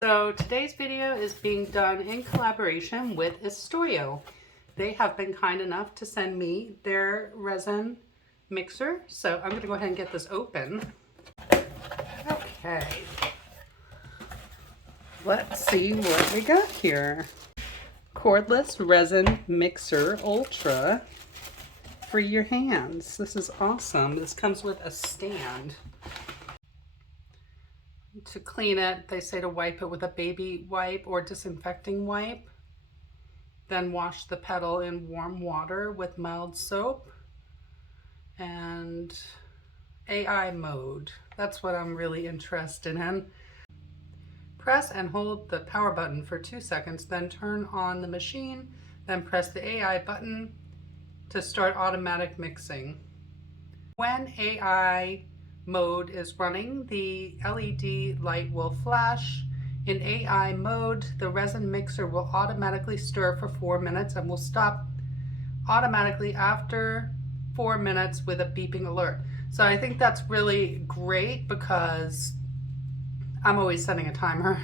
So today's video is being done in collaboration with Istoyo. They have been kind enough to send me their resin mixer. So I'm going to go ahead and get this open. Okay. Let's see what we got here. Cordless resin mixer ultra for your hands. This is awesome. This comes with a stand. To clean it, they say to wipe it with a baby wipe or disinfecting wipe. Then wash the pedal in warm water with mild soap. And AI mode. That's what I'm really interested in. Press and hold the power button for 2 seconds, then turn on the machine, then press the AI button to start automatic mixing. When AI mode is running, the LED light will flash. In AI mode, the resin mixer will automatically stir for 4 minutes and will stop automatically after 4 minutes with a beeping alert. So I think that's really great because I'm always setting a timer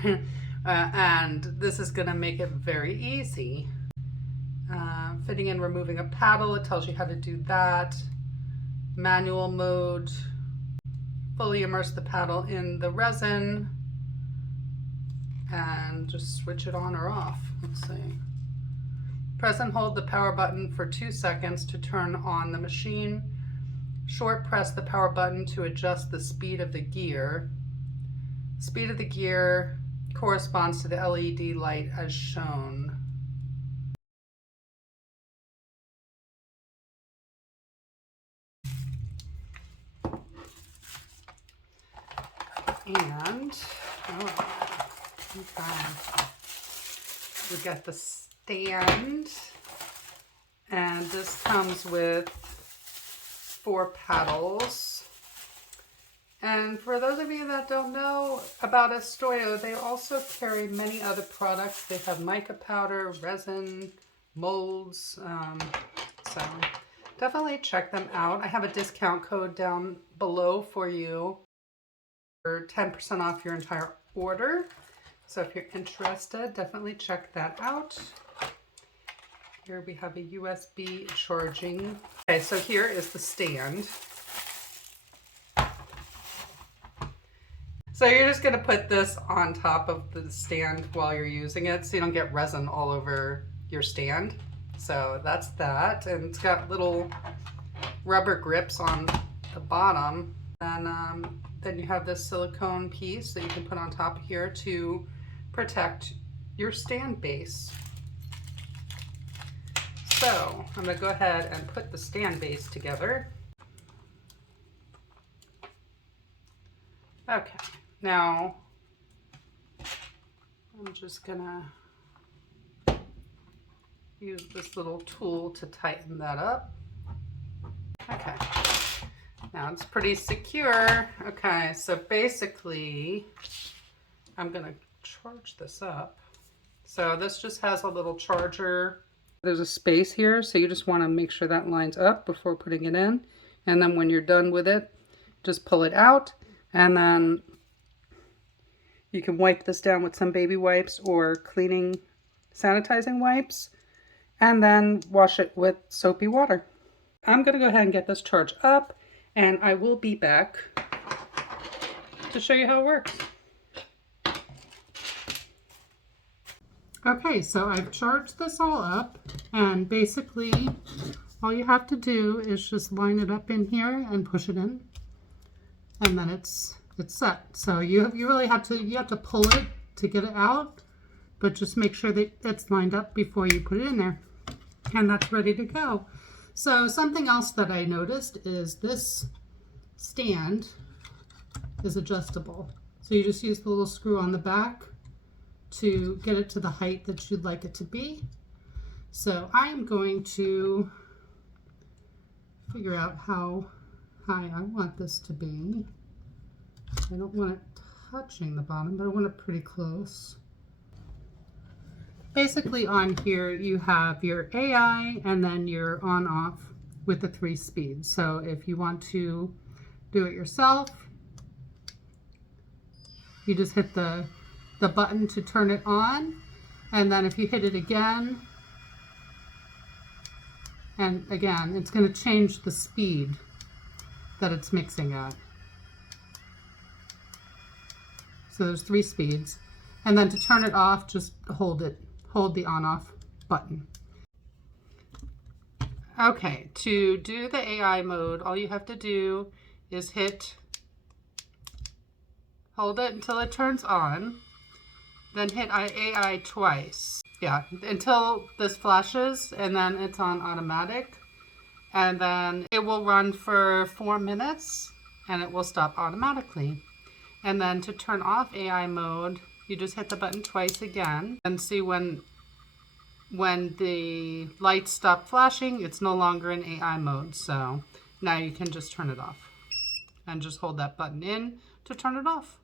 and this is going to make it very easy. Fitting and removing a paddle, it tells you how to do that. Manual mode, fully immerse the paddle in the resin and just switch it on or off. Let's see. Press and hold the power button for 2 seconds to turn on the machine. Short press the power button to adjust the speed of the gear. Speed of the gear corresponds to the LED light as shown. And, okay, we got the stand, and this comes with 4 paddles. And for those of you that don't know about Istoyo, they also carry many other products. They have mica powder, resin, molds, so definitely check them out. I have a discount code down below for you for 10% off your entire order. So if you're interested, definitely check that out. Here we have a USB charging. Okay, so here is the stand. So you're just gonna put this on top of the stand while you're using it so you don't get resin all over your stand. So that's that, and it's got little rubber grips on the bottom. And then you have this silicone piece that you can put on top here to protect your stand base. So I'm gonna go ahead and put the stand base together. Okay, now I'm just gonna use this little tool to tighten that up. Okay, now it's pretty secure. Okay, so basically I'm gonna charge this up. So this just has a little charger. There's a space here, so you just want to make sure that lines up before putting it in. And then when you're done with it, just pull it out, and then you can wipe this down with some baby wipes or cleaning sanitizing wipes, and then wash it with soapy water. I'm going to go ahead and get this charged up, and I will be back to show you how it works. Okay, so I've charged this all up, and basically all you have to do is just line it up in here and push it in, and then it's set. So you really have to pull it to get it out, but just make sure that it's lined up before you put it in there, and that's ready to go. So something else that I noticed is this stand is adjustable. So you just use the little screw on the back to get it to the height that you'd like it to be. So I'm going to figure out how high I want this to be. I don't want it touching the bottom, but I want it pretty close. Basically on here you have your AI and then your on off with the 3 speeds. So if you want to do it yourself, you just hit the the button to turn it on, and then if you hit it again and again, it's going to change the speed that it's mixing at. So there's 3 speeds. And then to turn it off, just hold the on-off button. Okay, to do the AI mode, all you have to do is hold it until it turns on, then hit AI twice. Yeah, until this flashes, and then it's on automatic. And then it will run for 4 minutes, and it will stop automatically. And then to turn off AI mode, you just hit the button twice again, and see when the lights stop flashing, it's no longer in AI mode. So now you can just turn it off and just hold that button in to turn it off.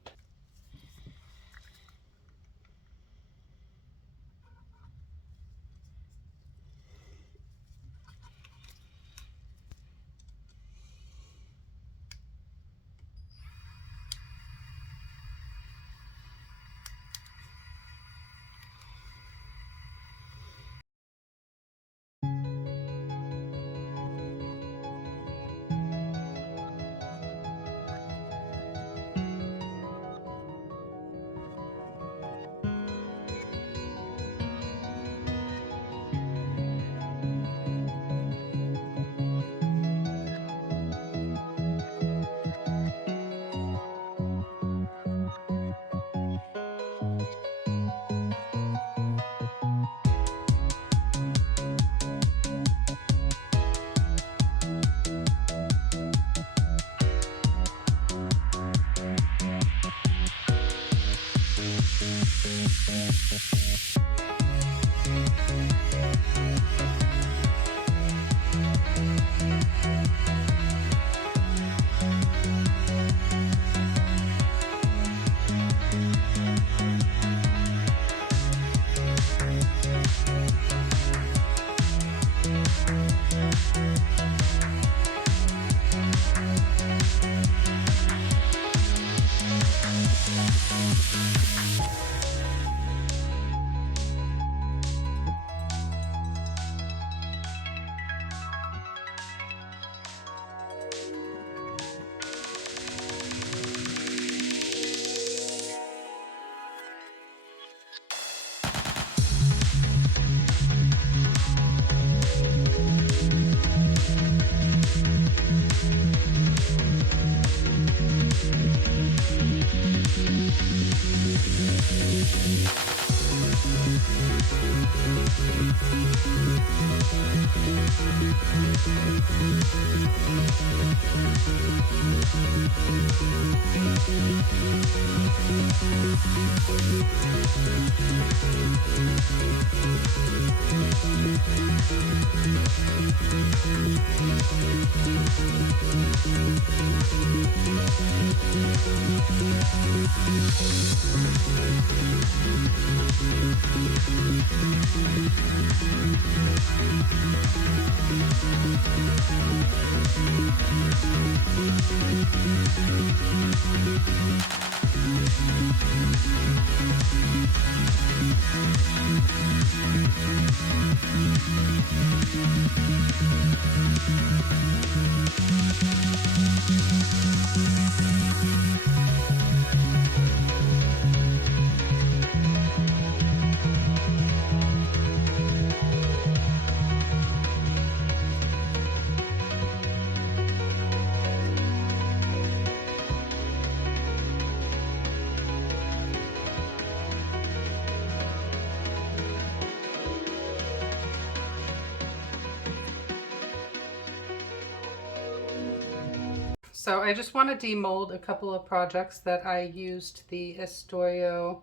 So I just want to demold a couple of projects that I used the Istoyo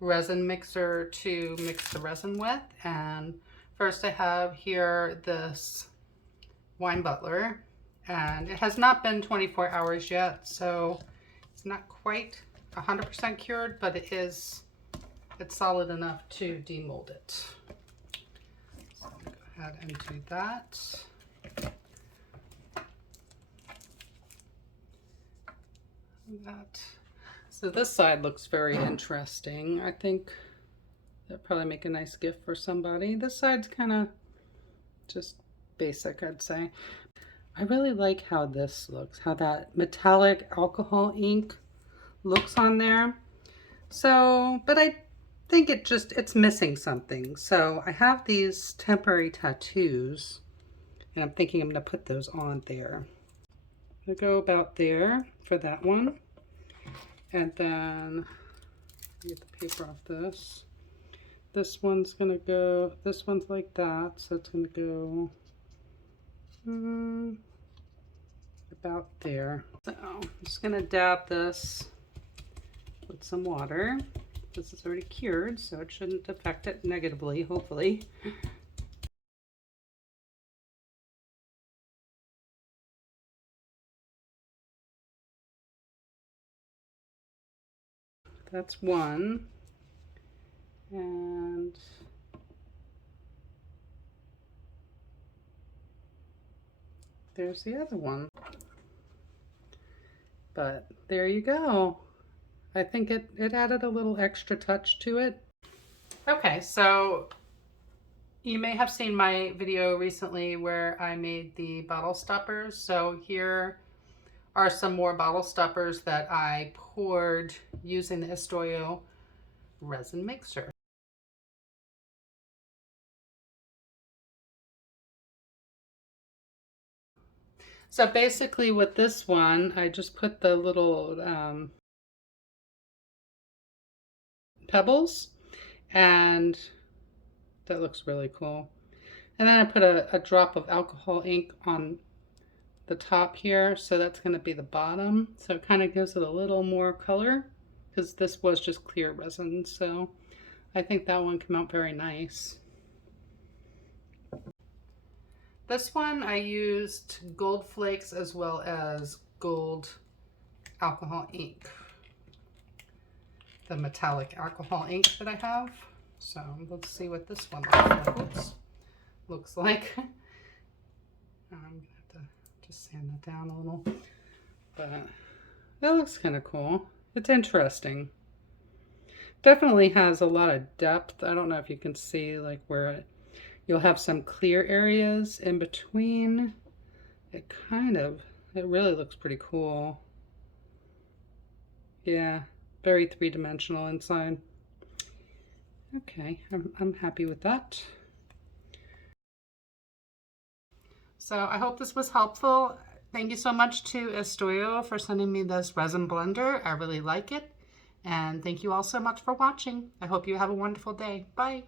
resin mixer to mix the resin with. And first I have here this wine butler, and it has not been 24 hours yet, so it's not quite 100% cured, but it's solid enough to demold it. So I'm going to go ahead and do that. So this side looks very interesting. I think that'd probably make a nice gift for somebody. This side's kind of just basic, I'd say. I really like how this looks, how that metallic alcohol ink looks on there. So, but I think it's missing something. So I have these temporary tattoos and I'm thinking I'm gonna put those on there. I'll go about there for that one. And then get the paper off this. This one's gonna go, this one's like that, so it's gonna go about there. So I'm just gonna dab this with some water. This is already cured, so it shouldn't affect it negatively, hopefully. That's one. And there's the other one. But there you go. I think it added a little extra touch to it. Okay, so you may have seen my video recently where I made the bottle stoppers. So here are some more bottle stoppers that I poured using the Istoyo resin mixer. So basically with this one, I just put the little pebbles, and that looks really cool. And then I put a drop of alcohol ink on the top here, so that's going to be the bottom. So it kind of gives it a little more color because this was just clear resin. So I think that one came out very nice. This one I used gold flakes as well as gold alcohol ink, the metallic alcohol ink that I have. So let's see what this one looks like. I'm gonna have to just sand that down a little, but that looks kind of cool. It's interesting. Definitely has a lot of depth. I don't know if you can see like where you'll have some clear areas in between. It really looks pretty cool. Yeah, very three-dimensional inside. Okay, I'm happy with that. So I hope this was helpful. Thank you so much to Istoyo for sending me this resin blender. I really like it. And thank you all so much for watching. I hope you have a wonderful day. Bye.